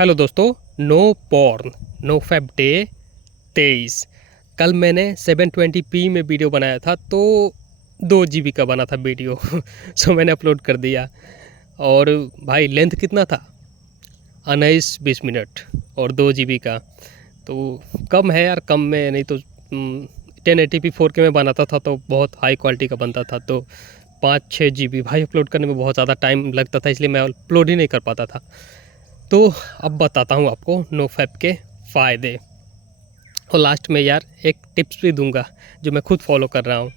Hello दोस्तों। No porn no fap day 23। कल मैंने 720p में वीडियो बनाया था तो 2 GB का बना था वीडियो सो मैंने अपलोड कर दिया। और भाई लेंथ कितना था? 19-20 मिनट और 2 GB का। तो कम है यार, कम में नहीं तो 1080p 4K में बनाता था तो बहुत हाई क्वालिटी का बनता था। तो 5-6 GB भाई अपलोड करने में बहुत ज़्यादा टाइम लगता था, इसलिए मैं अपलोड ही नहीं कर पाता था। तो अब बताता हूँ आपको नो फैप के फ़ायदे, और लास्ट में यार एक टिप्स भी दूंगा जो मैं खुद फॉलो कर रहा हूँ।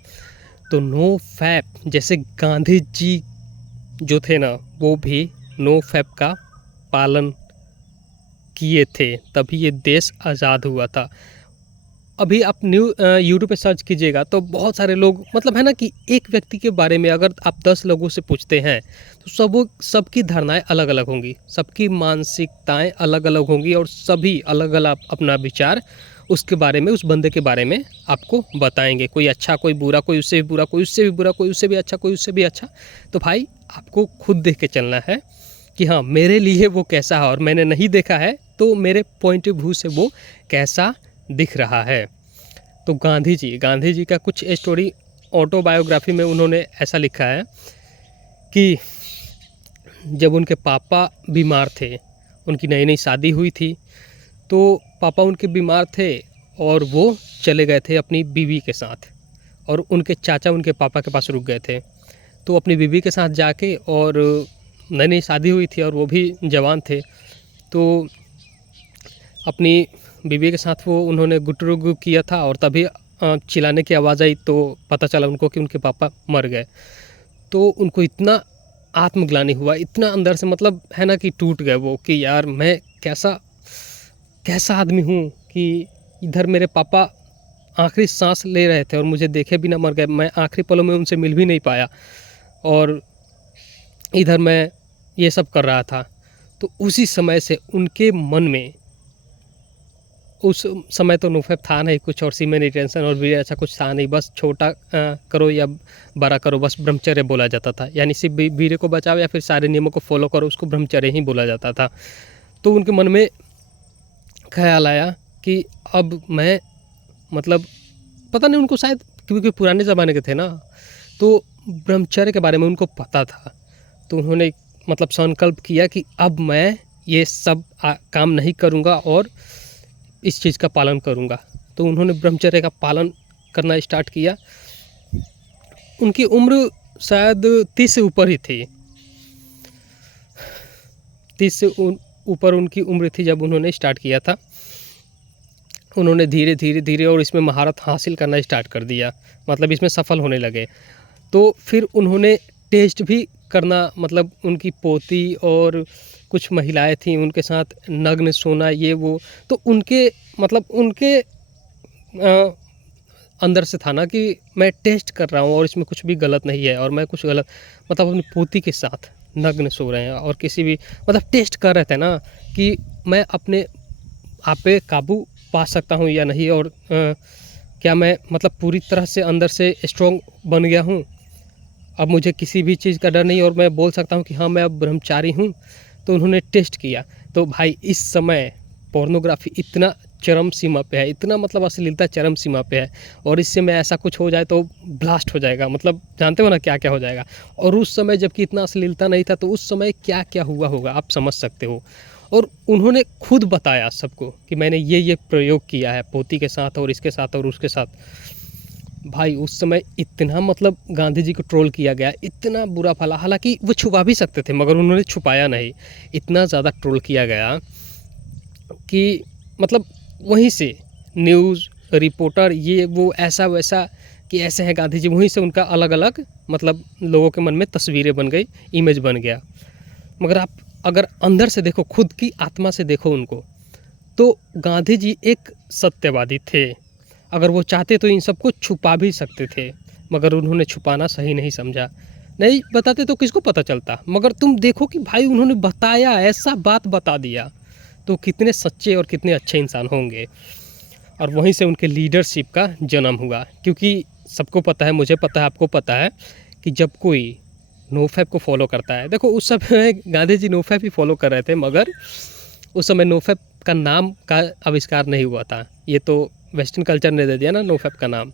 तो नो फैप, जैसे गांधी जी जो थे ना, वो भी नो फैप का पालन किए थे, तभी ये देश आज़ाद हुआ था। अभी आप यूट्यूब पे सर्च कीजिएगा तो बहुत सारे लोग, मतलब है ना कि एक व्यक्ति के बारे में अगर आप 10 लोगों से पूछते हैं तो सबकी धारणाएं अलग अलग होंगी, सबकी मानसिकताएं अलग अलग होंगी, और सभी अलग अलग अपना विचार उसके बारे में, उस बंदे के बारे में आपको बताएंगे। कोई अच्छा, कोई बुरा, कोई उससे भी बुरा, कोई उससे भी बुरा, कोई उससे भी अच्छा, कोई उससे भी अच्छा। तो भाई आपको खुद देख के चलना है कि हाँ मेरे लिए वो कैसा है, और मैंने नहीं देखा है तो मेरे पॉइंट ऑफ व्यू से वो कैसा दिख रहा है। तो गांधी जी का कुछ स्टोरी ऑटोबायोग्राफी में उन्होंने ऐसा लिखा है कि जब उनके पापा बीमार थे, उनकी नई नई शादी हुई थी, तो पापा उनके बीमार थे और वो चले गए थे अपनी बीवी के साथ, और उनके चाचा उनके पापा के पास रुक गए थे। तो अपनी बीवी के साथ जाके, और नई नई शादी हुई थी और वो भी जवान थे, तो अपनी बीवी के साथ वो उन्होंने गुटरुगु किया था, और तभी चिल्लाने की आवाज़ आई तो पता चला उनको कि उनके पापा मर गए। तो उनको इतना आत्मग्लानि हुआ, इतना अंदर से, मतलब है ना कि टूट गए वो, कि यार मैं कैसा कैसा आदमी हूँ कि इधर मेरे पापा आखिरी सांस ले रहे थे और मुझे देखे बिना मर गए, मैं आखिरी पलों में उनसे मिल भी नहीं पाया, और इधर मैं ये सब कर रहा था। तो उसी समय से उनके मन में, उस समय तो नोफेप था नहीं कुछ, और सीमेन रिटेंशन और वीर्य ऐसा कुछ था नहीं, बस छोटा करो या बड़ा करो, बस ब्रह्मचर्य बोला जाता था। यानी सिर्फ वीर्य को बचाओ या फिर सारे नियमों को फॉलो करो, उसको ब्रह्मचर्य ही बोला जाता था। तो उनके मन में ख्याल आया कि अब मैं, मतलब पता नहीं उनको, शायद क्योंकि पुराने ज़माने के थे ना, तो ब्रह्मचर्य के बारे में उनको पता था। तो उन्होंने मतलब संकल्प किया कि अब मैं ये सब काम नहीं करूँगा और इस चीज़ का पालन करूँगा। तो उन्होंने ब्रह्मचर्य का पालन करना स्टार्ट किया। उनकी उम्र शायद 30 से ऊपर ही थी, 30 से ऊपर उनकी उम्र थी जब उन्होंने स्टार्ट किया था। उन्होंने धीरे धीरे धीरे और इसमें महारत हासिल करना स्टार्ट कर दिया, मतलब इसमें सफल होने लगे। तो फिर उन्होंने टेस्ट भी करना, मतलब उनकी पोती और कुछ महिलाएं थीं उनके साथ नग्न सोना, ये वो। तो उनके, मतलब उनके अंदर से था ना कि मैं टेस्ट कर रहा हूँ और इसमें कुछ भी गलत नहीं है, और मैं कुछ गलत, मतलब अपनी पोती के साथ नग्न सो रहे हैं और किसी भी, मतलब टेस्ट कर रहे थे ना कि मैं अपने आप पे काबू पा सकता हूँ या नहीं, और क्या मैं मतलब पूरी तरह से अंदर से स्ट्रॉन्ग बन गया हूँ, अब मुझे किसी भी चीज़ का डर नहीं, और मैं बोल सकता हूँ कि हाँ मैं अब ब्रह्मचारी हूँ। तो उन्होंने टेस्ट किया। तो भाई इस समय पोर्नोग्राफी इतना चरम सीमा पे है, इतना मतलब अश्लीलता चरम सीमा पे है, और इससे में ऐसा कुछ हो जाए तो ब्लास्ट हो जाएगा, मतलब जानते हो ना क्या क्या हो जाएगा। और उस समय जबकि इतना अश्लीलता नहीं था, तो उस समय क्या क्या हुआ होगा आप समझ सकते हो। और उन्होंने खुद बताया सबको कि मैंने ये प्रयोग किया है पोती के साथ और इसके साथ और उसके साथ। भाई उस समय इतना, मतलब गांधी जी को ट्रोल किया गया, इतना बुरा भला, हालांकि वो छुपा भी सकते थे मगर उन्होंने छुपाया नहीं। इतना ज़्यादा ट्रोल किया गया कि मतलब वहीं से न्यूज़ रिपोर्टर ये वो ऐसा वैसा कि ऐसे हैं गांधी जी, वहीं से उनका अलग अलग, मतलब लोगों के मन में तस्वीरें बन गई, इमेज बन गया। मगर आप अगर अंदर से देखो, खुद की आत्मा से देखो उनको, तो गांधी जी एक सत्यवादी थे। अगर वो चाहते तो इन सबको छुपा भी सकते थे, मगर उन्होंने छुपाना सही नहीं समझा। नहीं बताते तो किसको पता चलता, मगर तुम देखो कि भाई उन्होंने बताया, ऐसा बात बता दिया, तो कितने सच्चे और कितने अच्छे इंसान होंगे। और वहीं से उनके लीडरशिप का जन्म हुआ, क्योंकि सबको पता है, मुझे पता है, आपको पता है कि जब कोई नोफैप को फॉलो करता है, देखो उस समय गांधी जी नोफैप ही फॉलो कर रहे थे, मगर उस समय नोफेप का नाम का आविष्कार नहीं हुआ था, ये तो वेस्टर्न कल्चर ने दे दिया ना नोफेप का नाम।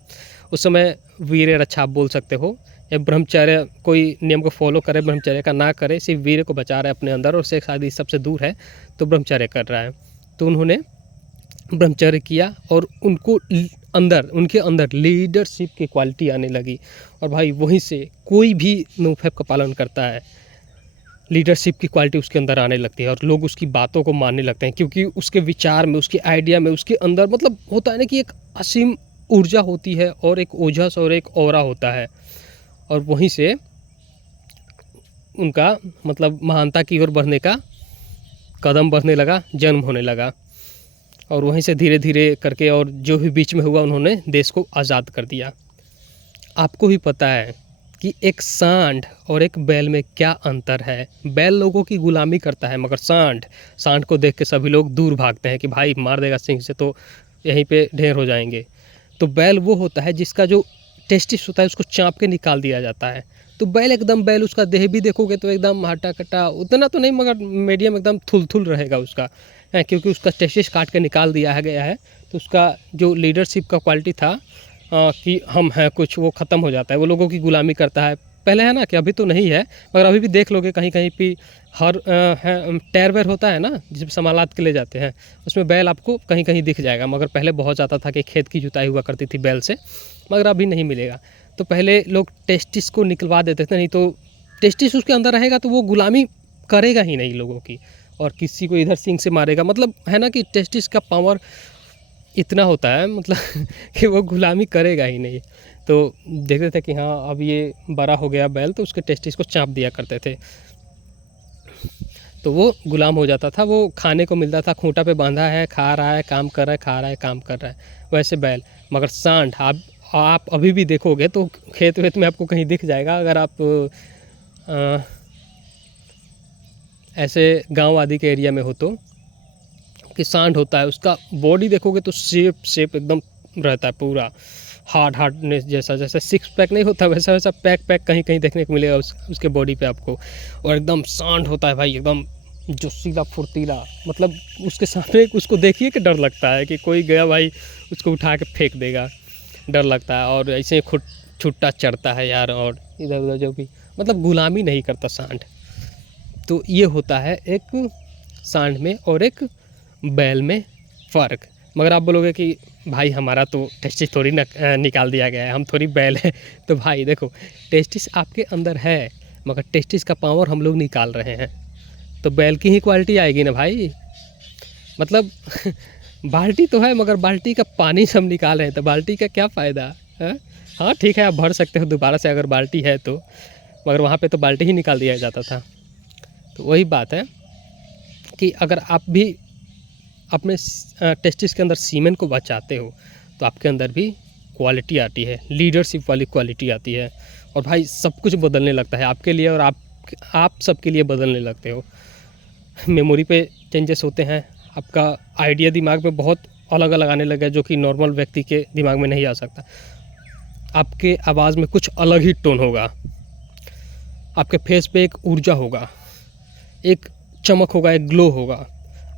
उस समय वीर्य रक्षा आप बोल सकते हो, या ब्रह्मचर्य, कोई नियम को फॉलो करे, ब्रह्मचर्य का ना करे, सिर्फ वीर्य को बचा रहा है अपने अंदर और सेक्स शादी सबसे दूर है तो ब्रह्मचर्य कर रहा है। तो उन्होंने ब्रह्मचर्य किया और उनके अंदर लीडरशिप की क्वालिटी आने लगी। और भाई वहीं से कोई भी नोफेप का पालन करता है, लीडरशिप की क्वालिटी उसके अंदर आने लगती है और लोग उसकी बातों को मानने लगते हैं, क्योंकि उसके विचार में, उसके आइडिया में, उसके अंदर मतलब होता है ना कि एक असीम ऊर्जा होती है और एक ओजस और एक ऑरा होता है। और वहीं से उनका मतलब महानता की ओर बढ़ने का कदम बढ़ने लगा, जन्म होने लगा। और वहीं से धीरे धीरे करके और जो भी बीच में हुआ, उन्होंने देश को आज़ाद कर दिया। आपको भी पता है कि एक सांड और एक बैल में क्या अंतर है। बैल लोगों की गुलामी करता है, मगर सांड को देख के सभी लोग दूर भागते हैं कि भाई मार देगा सिंह से तो यहीं पे ढेर हो जाएंगे। तो बैल वो होता है जिसका जो टेस्टिस होता है उसको चाँप के निकाल दिया जाता है। तो बैल उसका देह भी देखोगे तो एकदम हट्टा कट्टा, उतना तो नहीं मगर मीडियम एकदम थुल रहेगा उसका, है, क्योंकि उसका टेस्टिस काट के निकाल दिया गया है। तो उसका जो लीडरशिप का क्वालिटी था कि हम हैं कुछ, वो ख़त्म हो जाता है। वो लोगों की गुलामी करता है। पहले है ना कि अभी तो नहीं है, मगर अभी भी देख लोगे कहीं कहीं पे हर टायर वेयर होता है ना जिसमें सामानात के ले जाते हैं, उसमें बैल आपको कहीं कहीं दिख जाएगा। मगर पहले बहुत ज़्यादा था कि खेत की जुताई हुआ करती थी बैल से, मगर अभी नहीं मिलेगा। तो पहले लोग टेस्टिस को निकलवा देते थे, नहीं तो टेस्टिस उसके अंदर रहेगा तो वो गुलामी करेगा ही नहीं लोगों की, और किसी को इधर सिंग से मारेगा। मतलब है ना कि टेस्टिस का पावर इतना होता है मतलब कि वो गुलामी करेगा ही नहीं। तो देखते थे कि हाँ अब ये बड़ा हो गया बैल, तो उसके टेस्टिस को चाँप दिया करते थे, तो वो गुलाम हो जाता था। वो खाने को मिलता था, खूंटा पे बांधा है, खा रहा है, काम कर रहा है, खा रहा है, काम कर रहा है, वैसे बैल। मगर सांड आप अभी भी देखोगे तो खेत वेत में आपको कहीं दिख जाएगा, अगर आप ऐसे गांव आदि के एरिया में हो तो, कि सांड होता है, उसका बॉडी देखोगे तो शेप एकदम रहता है पूरा हार्डनेस जैसा, जैसे सिक्स पैक नहीं होता वैसा वैसा पैक कहीं कहीं देखने को मिलेगा उसके बॉडी पे आपको। और एकदम सांड होता है भाई, एकदम जोशीला फुर्तीला, मतलब उसके सामने उसको देखिए कि डर लगता है कि कोई गया भाई उसको उठा के फेंक देगा, डर लगता है। और ऐसे छुट्टा चढ़ता है यार, और इधर उधर जो भी, मतलब गुलामी नहीं करता सांड। तो ये होता है एक सांड में और एक बैल में फ़र्क। मगर आप बोलोगे कि भाई हमारा तो टेस्टिस थोड़ी निकाल दिया गया है, हम थोड़ी बैल है। तो भाई देखो, टेस्टिस आपके अंदर है, मगर टेस्टिस का पावर हम लोग निकाल रहे हैं, तो बैल की ही क्वालिटी आएगी ना भाई। मतलब बाल्टी तो है, मगर बाल्टी का पानी सब निकाल रहे हैं, तो बाल्टी का क्या फ़ायदा है। हाँ ठीक है, आप भर सकते हो दोबारा से अगर बाल्टी है तो, मगर वहाँ पे तो बाल्टी ही निकाल दिया जाता था। तो वही बात है कि अगर आप भी अपने टेस्टिस के अंदर सीमेन को बचाते हो तो आपके अंदर भी क्वालिटी आती है, लीडरशिप वाली क्वालिटी आती है, और भाई सब कुछ बदलने लगता है आपके लिए, और आप सबके लिए बदलने लगते हो। मेमोरी पे चेंजेस होते हैं, आपका आइडिया दिमाग में बहुत अलग अलग आने लगा, जो कि नॉर्मल व्यक्ति के दिमाग में नहीं आ सकता। आपके आवाज़ में कुछ अलग ही टोन होगा, आपके फेस पे एक ऊर्जा होगा, एक चमक होगा, एक ग्लो होगा।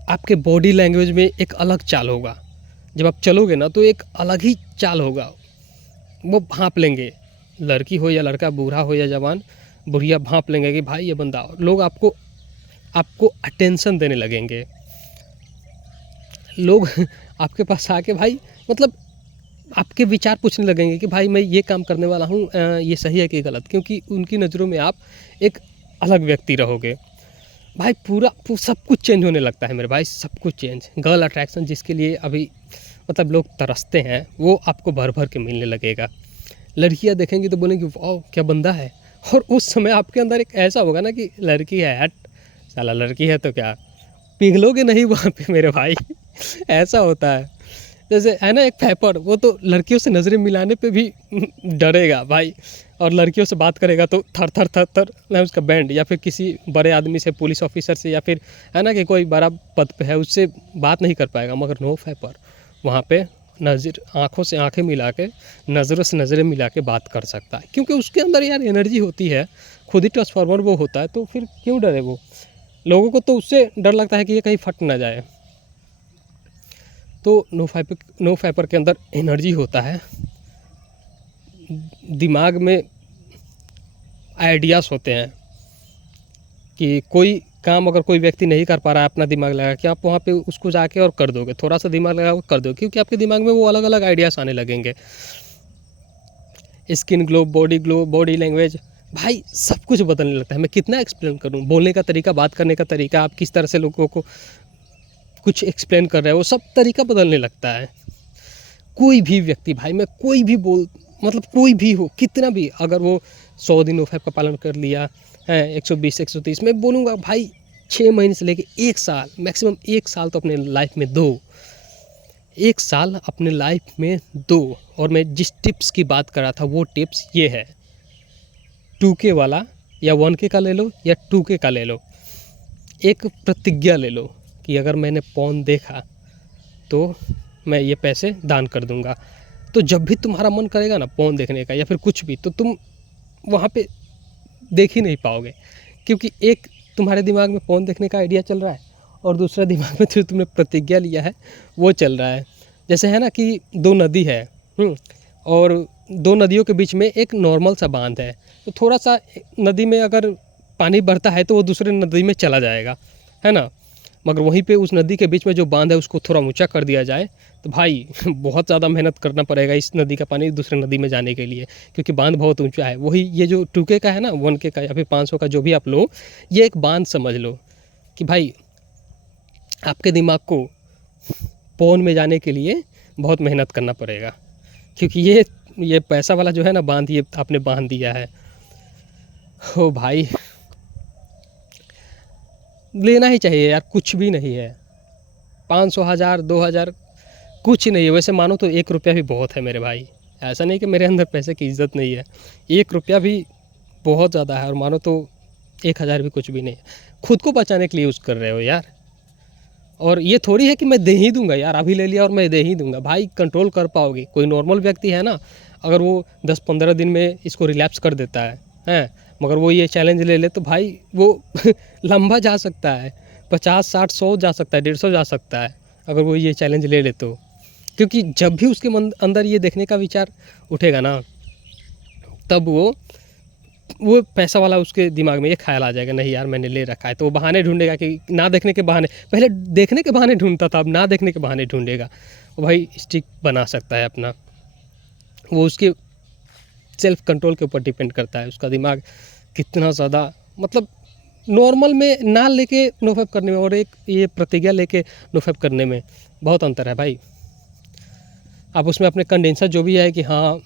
आपके बॉडी लैंग्वेज में एक अलग चाल होगा, जब आप चलोगे ना तो एक अलग ही चाल होगा। वो भांप लेंगे, लड़की हो या लड़का, बूढ़ा हो या जवान, बुढ़िया भांप लेंगे कि भाई ये बंदा। लोग आपको अटेंशन देने लगेंगे, लोग आपके पास आके भाई मतलब आपके विचार पूछने लगेंगे कि भाई मैं ये काम करने वाला हूँ, ये सही है कि गलत, क्योंकि उनकी नज़रों में आप एक अलग व्यक्ति रहोगे। भाई पूरा सब कुछ चेंज होने लगता है मेरे भाई, सब कुछ चेंज। गर्ल अट्रैक्शन जिसके लिए अभी मतलब लोग तरसते हैं, वो आपको भर भर के मिलने लगेगा। लड़कियां देखेंगी तो बोलेंगी वाह क्या बंदा है, और उस समय आपके अंदर एक ऐसा होगा ना कि लड़की है, हट साला लड़की है तो क्या, पिघलोगे नहीं वहाँ पे मेरे भाई। ऐसा होता है। जैसे है ना एक फैपर, वो तो लड़कियों से नज़रें मिलाने पे भी डरेगा भाई, और लड़कियों से बात करेगा तो थर थर थर थर ना उसका बैंड, या फिर किसी बड़े आदमी से, पुलिस ऑफिसर से, या फिर है ना कि कोई बड़ा पद पे है उससे बात नहीं कर पाएगा। मगर नो फैपर वहाँ पे आँखों से आँखें मिला के, नज़रों से नज़रें मिला के बात कर सकता है, क्योंकि उसके अंदर यार एनर्जी होती है, खुद ही ट्रांसफार्मर वो होता है, तो फिर क्यों डरे वो। लोगों को तो उससे डर लगता है कि ये कहीं फट ना जाए। तो नो फाइबर के अंदर एनर्जी होता है, दिमाग में आइडियाज़ होते हैं कि कोई काम अगर कोई व्यक्ति नहीं कर पा रहा है अपना दिमाग लगा के, आप वहाँ पे उसको जाके और कर दोगे, थोड़ा सा दिमाग लगा कर दोगे, क्योंकि आपके दिमाग में वो अलग अलग आइडियाज़ आने लगेंगे। स्किन ग्लो, बॉडी लैंग्वेज, भाई सब कुछ बदलने लगता है। मैं कितना एक्सप्लेन करूँ, बोलने का तरीका, बात करने का तरीका, आप किस तरह से लोगों को कुछ एक्सप्लेन कर रहे हो, सब तरीका बदलने लगता है। कोई भी व्यक्ति भाई, मैं कोई भी मतलब कोई भी हो, कितना भी, अगर वो 100 दिन OFAB का पालन कर लिया है, 120 130, मैं बोलूँगा भाई 6 महीने से लेके 1 साल, मैक्सिमम 1 साल तो अपने लाइफ में दो, 1 साल अपने लाइफ में दो। और मैं जिस टिप्स की बात कर रहा था वो टिप्स ये है, 2K वाला या 1K का ले लो या 2K का ले लो। एक प्रतिज्ञा ले लो कि अगर मैंने पॉर्न देखा तो मैं ये पैसे दान कर दूंगा। तो जब भी तुम्हारा मन करेगा ना पॉर्न देखने का या फिर कुछ भी, तो तुम वहाँ पे देख ही नहीं पाओगे, क्योंकि एक तुम्हारे दिमाग में पॉर्न देखने का आइडिया चल रहा है और दूसरा दिमाग में जो तुमने प्रतिज्ञा लिया है वो चल रहा है। जैसे है ना कि 2 नदी है और 2 नदियों के बीच में एक नॉर्मल सा बांध है, तो थोड़ा सा नदी में अगर पानी बढ़ता है तो वो दूसरे नदी में चला जाएगा, है ना। मगर वहीं पे उस नदी के बीच में जो बांध है उसको थोड़ा ऊंचा कर दिया जाए तो भाई बहुत ज़्यादा मेहनत करना पड़ेगा इस नदी का पानी दूसरे नदी में जाने के लिए, क्योंकि बांध बहुत ऊंचा है। वही ये जो 2K का है ना, 1K का या फिर 500 का, जो भी आप लो, ये एक बांध समझ लो कि भाई आपके दिमाग को पौन में जाने के लिए बहुत मेहनत करना पड़ेगा, क्योंकि ये पैसा वाला जो है ना बांध, ये आपने बांध दिया है। हो भाई लेना ही चाहिए यार, कुछ भी नहीं है, 500 1000 2000 कुछ नहीं है। वैसे मानो तो 1 रुपया भी बहुत है मेरे भाई, ऐसा नहीं कि मेरे अंदर पैसे की इज्जत नहीं है, 1 रुपया भी बहुत ज़्यादा है। और मानो तो 1000 भी कुछ भी नहीं है, खुद को बचाने के लिए यूज़ कर रहे हो यार। और ये थोड़ी है कि मैं दे ही दूंगा यार, अभी ले लिया और मैं दे ही दूंगा, भाई कंट्रोल कर पाओगे। कोई नॉर्मल व्यक्ति है ना, अगर वो 10-15 दिन में इसको रिलैप्स कर देता है, मगर वो ये चैलेंज ले ले तो भाई वो लंबा जा सकता है, 50 60 100 जा सकता है, 150 जा सकता है, अगर वो ये चैलेंज ले ले तो। क्योंकि जब भी उसके अंदर ये देखने का विचार उठेगा ना, तब वो पैसा वाला उसके दिमाग में ये ख्याल आ जाएगा, नहीं यार मैंने ले रखा है, तो वो बहाने ढूंढेगा कि ना देखने के बहाने, पहले देखने के बहाने ढूंढता था, अब ना देखने के बहाने ढूंढेगा। वो भाई स्टिक बना सकता है अपना, वो उसके सेल्फ कंट्रोल के ऊपर डिपेंड करता है, उसका दिमाग कितना ज़्यादा, मतलब नॉर्मल में ना लेके नोफैप करने में और एक ये प्रतिज्ञा लेके नोफैप करने में बहुत अंतर है भाई। आप उसमें अपने कंडेंसर जो भी है कि हाँ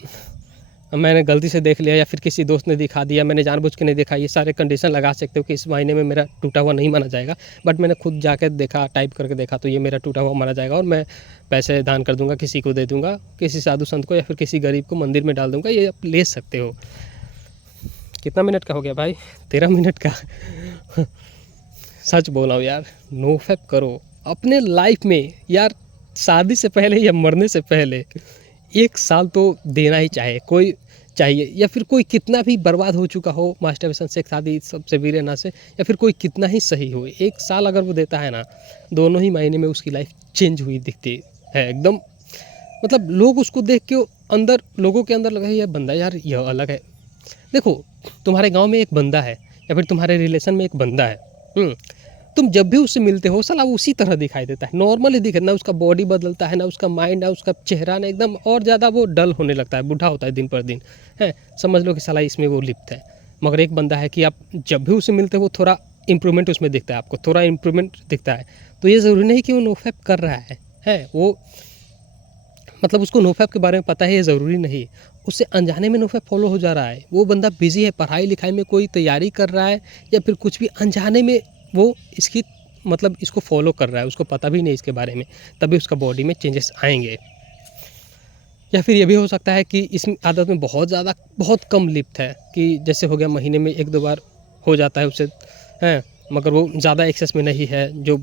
मैंने गलती से देख लिया या फिर किसी दोस्त ने दिखा दिया, मैंने जानबूझ के नहीं देखा, ये सारे कंडीशन लगा सकते हो कि इस महीने में मेरा टूटा हुआ नहीं माना जाएगा, बट मैंने खुद जाकर देखा, टाइप करके देखा, तो ये मेरा टूटा हुआ माना जाएगा और मैं पैसे दान कर दूंगा, किसी को दे दूंगा, किसी साधु संत को या फिर किसी गरीब को मंदिर में डाल दूंगा, ये आप ले सकते हो। कितना मिनट का हो गया भाई? 13 मिनट का। सच बोला हूँ यार, नोफैप करो अपने लाइफ में यार, शादी से पहले या मरने से पहले 1 साल तो देना ही चाहिए, या फिर कोई कितना भी बर्बाद हो चुका हो मास्टरबेशन से, शादी सबसे वीरेना से, या फिर कोई कितना ही सही हो, 1 साल अगर वो देता है ना, दोनों ही महीने में उसकी लाइफ चेंज हुई दिखती है एकदम। मतलब लोग उसको देख के अंदर, लोगों के अंदर लगा यह बंदा यार यह अलग है। देखो तुम्हारे गांव में एक बंदा है या फिर तुम्हारे रिलेशन में एक बंदा है, तुम जब भी उससे मिलते हो साला उसी तरह दिखाई देता है, नॉर्मली दिखे ना, उसका बॉडी बदलता है ना, उसका माइंड ना, उसका चेहरा ना, एकदम और ज़्यादा वो डल होने लगता है, बूढ़ा होता है दिन पर दिन, है समझ लो कि साला इसमें वो लिप्त है। मगर एक बंदा है कि आप जब भी उससे मिलते हो थोड़ा इंप्रूवमेंट उसमें दिखता है, आपको थोड़ा इंप्रूवमेंट दिखता है, तो ये ज़रूरी नहीं कि वो नोफैप कर रहा है वो, मतलब उसको नोफैप के बारे में पता है, ये ज़रूरी नहीं, उससे अनजाने में नोफैप फॉलो हो जा रहा है। वो बंदा बिजी है, पढ़ाई लिखाई में कोई तैयारी कर रहा है या फिर कुछ भी, अनजाने में वो इसकी मतलब इसको फॉलो कर रहा है, उसको पता भी नहीं इसके बारे में, तभी उसका बॉडी में चेंजेस आएंगे। या फिर ये भी हो सकता है कि इस आदत में बहुत कम लिप्त है, कि जैसे हो गया महीने में 1-2 बार हो जाता है उससे, हैं मगर वो ज़्यादा एक्सेस में नहीं है जो।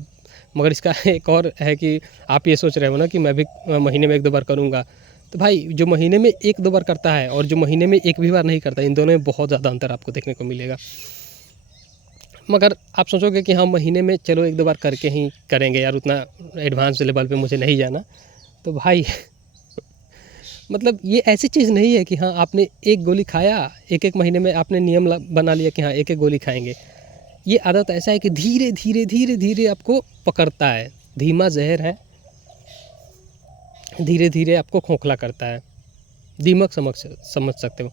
मगर इसका एक और है कि आप ये सोच रहे हो ना कि मैं भी महीने में 1-2 बार करूँगा, तो भाई जो महीने में 1-2 बार करता है और जो महीने में 1 भी बार नहीं करता, इन दोनों में बहुत ज़्यादा अंतर आपको देखने को मिलेगा। मगर आप सोचोगे कि हाँ महीने में चलो 1-2 बार करके ही करेंगे यार, उतना एडवांस लेवल पे मुझे नहीं जाना। तो भाई मतलब ये ऐसी चीज़ नहीं है कि हाँ आपने एक गोली खाया, एक-एक महीने में आपने नियम बना लिया कि हाँ एक-एक गोली खाएँगे। ये आदत ऐसा है कि धीरे धीरे धीरे धीरे आपको पकड़ता है, धीमा जहर है, धीरे धीरे आपको खोखला करता है। दीमक समझ सकते हो।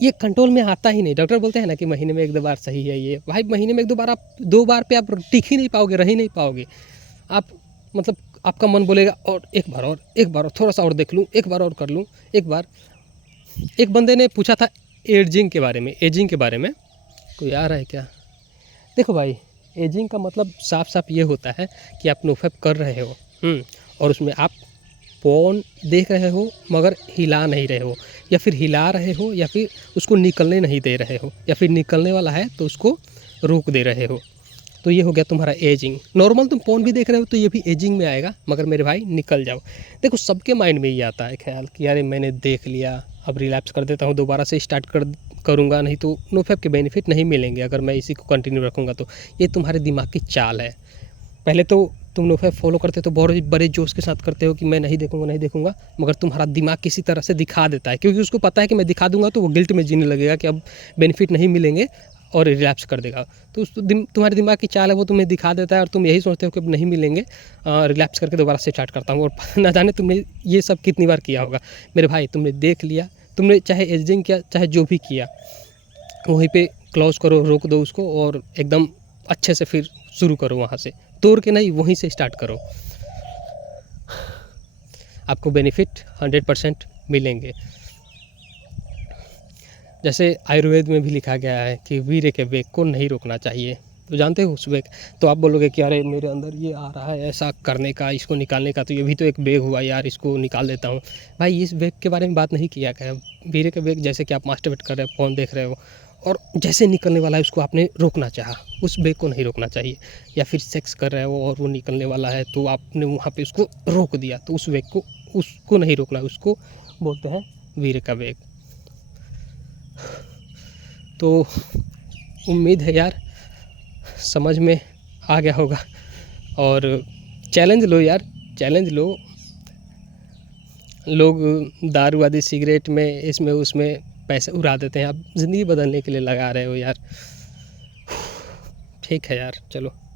ये कंट्रोल में आता ही नहीं। डॉक्टर बोलते हैं ना कि महीने में 1-2 बार सही है ये। भाई महीने में 1-2 बार, आप 2 बार पे आप टिक ही नहीं पाओगे, रह ही नहीं पाओगे। आप मतलब आपका मन बोलेगा और एक बार और, एक बार और, थोड़ा-सा और देख लूँ, एक बार और कर लूँ, एक बार। एक बंदे ने पूछा था एजिंग के बारे में, कोई आ रहा है क्या? देखो भाई, एजिंग का मतलब साफ-साफ ये होता है कि आप नोफेप कर रहे हो, और उसमें आप पॉन देख रहे हो मगर हिला नहीं रहे हो, या फिर हिला रहे हो, या फिर उसको निकलने नहीं दे रहे हो, या फिर निकलने वाला है तो उसको रोक दे रहे हो। तो ये हो गया तुम्हारा एजिंग। नॉर्मल तुम पॉन भी देख रहे हो तो ये भी एजिंग में आएगा, मगर मेरे भाई निकल जाओ। देखो सबके माइंड में ये आता है ख्याल कि यार मैंने देख लिया, अब रिलैप्स कर देता हूँ, दोबारा से स्टार्ट करूँगा, नहीं तो नोफेप के बेनिफिट नहीं मिलेंगे अगर मैं इसी को कंटिन्यू रखूँगा तो। ये तुम्हारे दिमाग की चाल है। पहले तो तुम नोफेप फॉलो करते तो बहुत बड़े जोश के साथ करते हो कि मैं नहीं देखूँगा, मगर तुम्हारा दिमाग किसी तरह से दिखा देता है, क्योंकि उसको पता है कि मैं दिखा दूँगा तो वो गिल्ट में जीने लगेगा कि अब बेनिफिट नहीं मिलेंगे, और रिलैप्स कर देगा। तो तुम्हारे दिमाग की चाल है, वो तुम्हें दिखा देता है और तुम यही सोचते हो कि अब नहीं मिलेंगे, रिलैप्स करके दोबारा से स्टार्ट करता हूँ। और ना जाने तुमने ये सब कितनी बार किया होगा। मेरे भाई तुमने देख लिया, तुमने चाहे एजिंग किया, चाहे जो भी किया, वहीं पे क्लोज करो, रोक दो उसको, और एकदम अच्छे से फिर शुरू करो, वहाँ से तोड़ के नहीं, वहीं से स्टार्ट करो। आपको बेनिफिट 100% मिलेंगे। जैसे आयुर्वेद में भी लिखा गया है कि वीर्य के वेग को नहीं रोकना चाहिए। तो जानते हो उस वेग, तो आप बोलोगे कि अरे मेरे अंदर ये आ रहा है ऐसा करने का, इसको निकालने का, तो ये भी तो एक वेग हुआ यार, इसको निकाल देता हूँ। भाई इस वेग के बारे में बात नहीं किया गया। वीर्य के वेग जैसे कि आप मास्टरबेट कर रहे हो, फ़ोन देख रहे हो, और जैसे निकलने वाला है उसको आपने रोकना चाहा, उस वेग को नहीं रोकना चाहिए। या फिर सेक्स कर रहे हो और वो निकलने वाला है तो आपने वहाँ पे उसको रोक दिया, तो उस वेग को, उसको नहीं रोकना, उसको बोलते हैं वीर्य का वेग। तो उम्मीद है यार समझ में आ गया होगा, और चैलेंज लो यार, चैलेंज लो। लोग दारू आदि सिगरेट में, इसमें उसमें पैसे उड़ा देते हैं, आप ज़िंदगी बदलने के लिए लगा रहे हो यार। ठीक है यार, चलो।